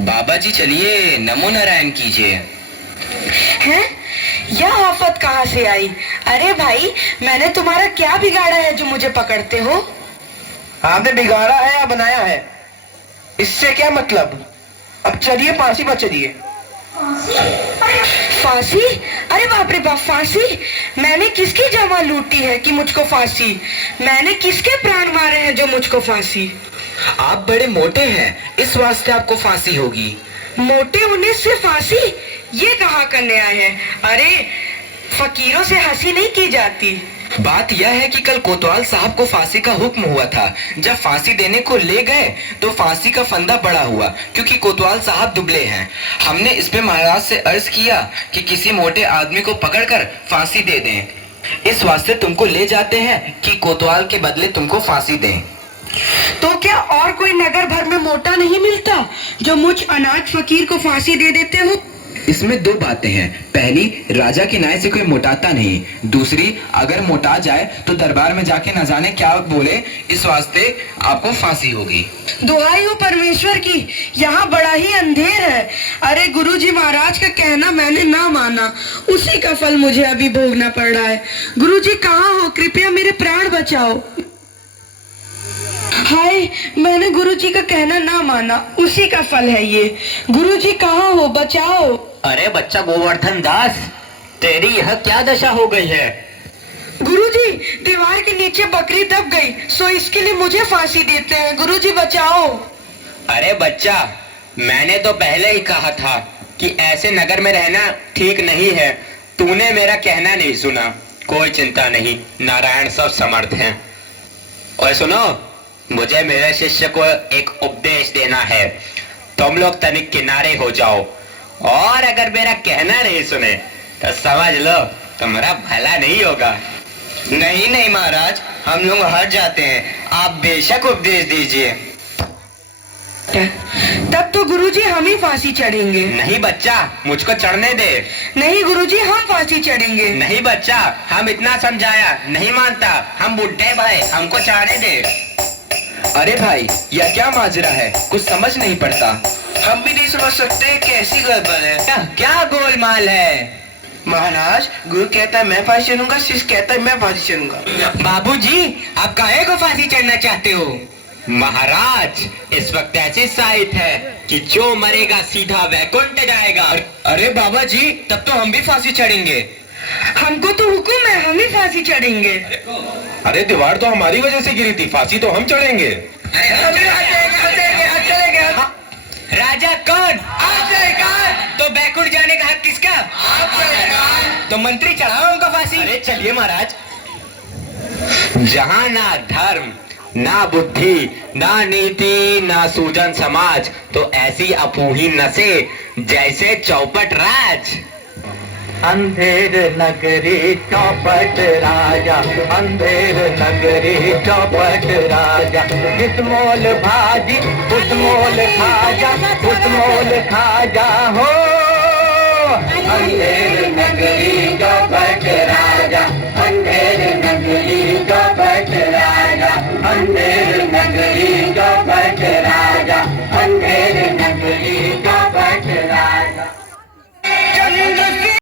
बाबा जी चलिए नमो नारायण कीजिए। हैं? यह आफत कहाँ से आई? अरे भाई, मैंने तुम्हारा क्या बिगाड़ा है जो मुझे पकड़ते हो? आपने बिगाड़ा है या बनाया है, इससे क्या मतलब। अब चलिए फांसी पर चलिए। फांसी? अरे बाप रे बाप, फांसी? मैंने किसकी जमा लूटी है कि मुझको फांसी? मैंने किसके प्राण मारे हैं जो मुझको फांसी? आप बड़े मोटे हैं, इस वास्ते आपको फांसी होगी। मोटे होने से फांसी? ये कहाँ का न्याय है? अरे फकीरों से हंसी नहीं की जाती। बात यह है कि कल कोतवाल साहब को फांसी का हुक्म हुआ था। जब फांसी देने को ले गए तो फांसी का फंदा बड़ा हुआ, क्योंकि कोतवाल साहब दुबले हैं। हमने इस पे महाराज से अर्ज किया कि किसी मोटे आदमी को पकड़कर फांसी दे दें। इस वास्ते तुमको ले जाते हैं कि कोतवाल के बदले तुमको फांसी दें। तो क्या और कोई नगर भर में मोटा नहीं मिलता जो मुझ अनाथ फकीर को फांसी दे देते हो? इसमें दो बातें हैं। पहली, राजा के न्याय से कोई मोटाता नहीं। दूसरी, अगर मोटा जाए तो दरबार में जाके न जाने क्या बोले, इस वास्ते आपको फांसी होगी। दुहाई हो परमेश्वर की, यहाँ बड़ा ही अंधेर है। अरे गुरुजी महाराज का कहना मैंने ना माना, उसी का फल मुझे अभी भोगना पड़ रहा है। गुरुजी कहाँ हो? कृपया मेरे प्राण बचाओ। हाय, मैंने गुरुजी का कहना ना माना, उसी का फल है ये। गुरुजी कहाँ हो? बचाओ। अरे बच्चा गोवर्धन दास, तेरी यह क्या दशा हो गई है? गुरुजी, दीवार के नीचे बकरी दब गई, सो इसके लिए मुझे फांसी देते हैं। गुरुजी बचाओ। अरे बच्चा, मैंने तो पहले ही कहा था कि ऐसे नगर में रहना ठीक नहीं है। तूने मेरा कहना नहीं सुना। कोई चिंता नहीं, नारायण सब समर्थ हैं। और सुनो, मुझे मेरे शिष्य को एक उपदेश देना है। तुम लोग तनिक किनारे हो जाओ, और अगर मेरा कहना नहीं सुने तो समझ लो तुम्हारा भला नहीं होगा। नहीं नहीं महाराज, हम लोग हट जाते हैं, आप बेशक उपदेश दीजिए। तब तो गुरुजी हम ही फांसी चढ़ेंगे। नहीं बच्चा, मुझको चढ़ने दे। नहीं गुरुजी, हम फांसी चढ़ेंगे। नहीं बच्चा, हम इतना समझाया नहीं मानता। हम बुढ़े भाई, हमको चढ़ने दे। अरे भाई, यह क्या माजरा है, कुछ समझ नहीं पड़ता। हम भी नहीं समझ सकते कैसी गड़बड़ है। क्या गोलमाल है? महाराज, गुरु कहता है मैं फांसी चढ़ूंगा, शिष्य कहता है मैं फांसी चढ़ूंगा। बाबूजी, आप काहे को फांसी चढ़ना चाहते हो? महाराज, इस वक्त ऐसी साइट है कि जो मरेगा सीधा वैकुंठ जाएगा। अरे बाबा जी, तब तो हम भी फांसी चढ़ेंगे। हमको तो हुक्म है, हम ही फांसी चढ़ेंगे। अरे दीवार तो हमारी वजह से गिरी थी, फांसी तो हम चढ़ेंगे। राजा कौन? तो बैकुंठ जाने का हक किसका? तो मंत्री चढ़ाओ उनका फांसी। अरे चलिए महाराज। जहाँ ना धर्म, ना बुद्धि, ना नीति, ना सूजन समाज, तो ऐसी अपूही नसे जैसे चौपट राज। अंधेर नगरी चौपट राजा, अंधेर नगरी चौपट राजा। इस मोल भाजी उस मोल खाजा, उस मोल खाजा हो। अंधेर नगरी चौपट राजा।